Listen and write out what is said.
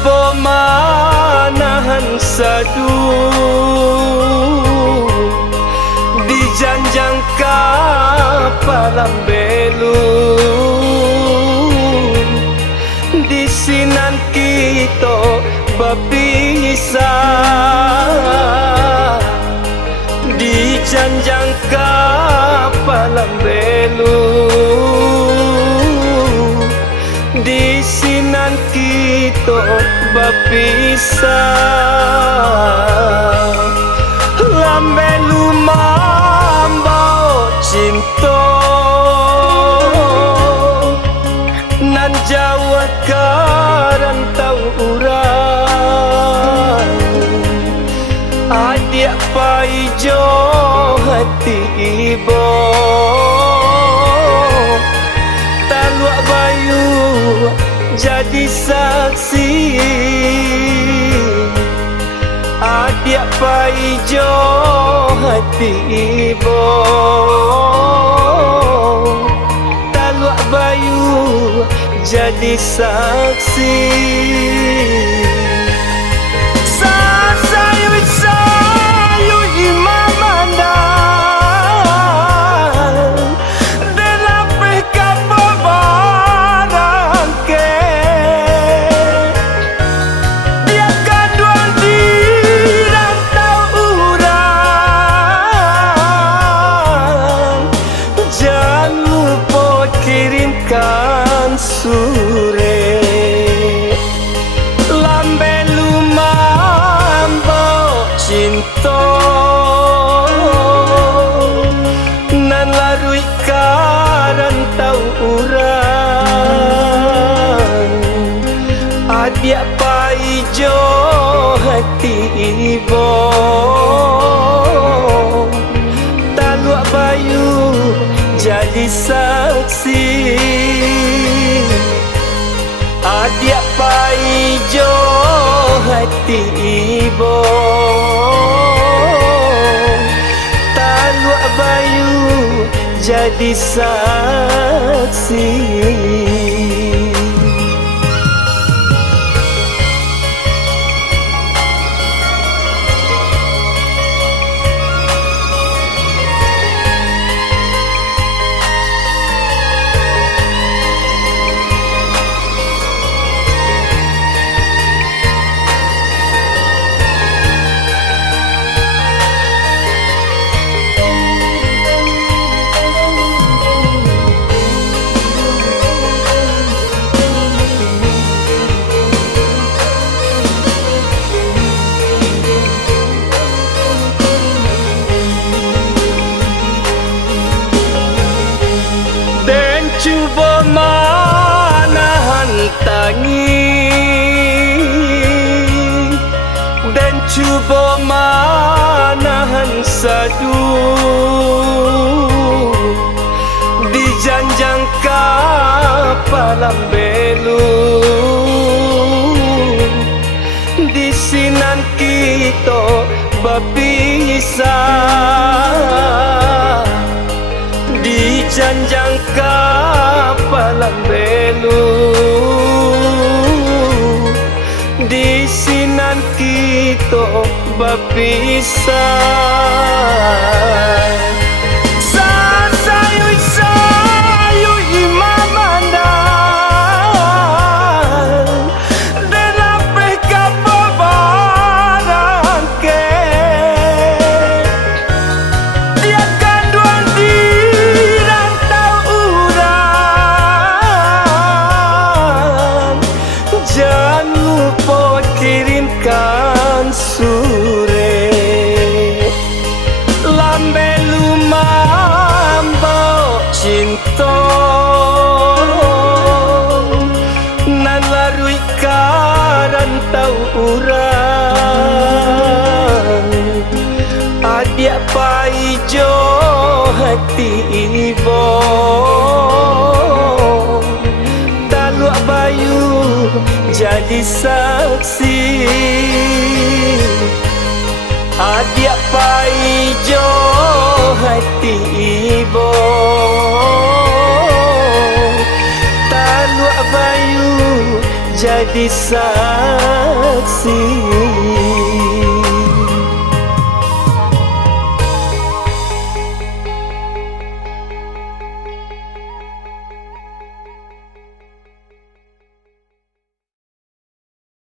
cuba manahan sadu di janjang kapalang belu di sinan kita berpisah di janjang kapalang belu di sinan kita berpisah lambe lumambau cinta nan jawa karantau urang adik paijo hati ibu taluak bayu jadi saksi adik paijo hati ibu taluak bayu jadi saksi kirimkan sure lambe lumambau cinta nan larui karantau urang adik paijo hati ibu taluak bayu jadi saksi adik paijo hati ibu taluak bayu jadi saksi cuba manahan tangi dan cuba manahan sadu di janjang kapalang belu di sinan kita berpisah di janjang kapalang belu di sinan kita berpisah kirimkan sure lambe lumambau cinta nan larui karantau urang adik paijo hati ibu taluak bayu jadi saksi adik paijo hati ibu taluak bayu jadi jadi saksi.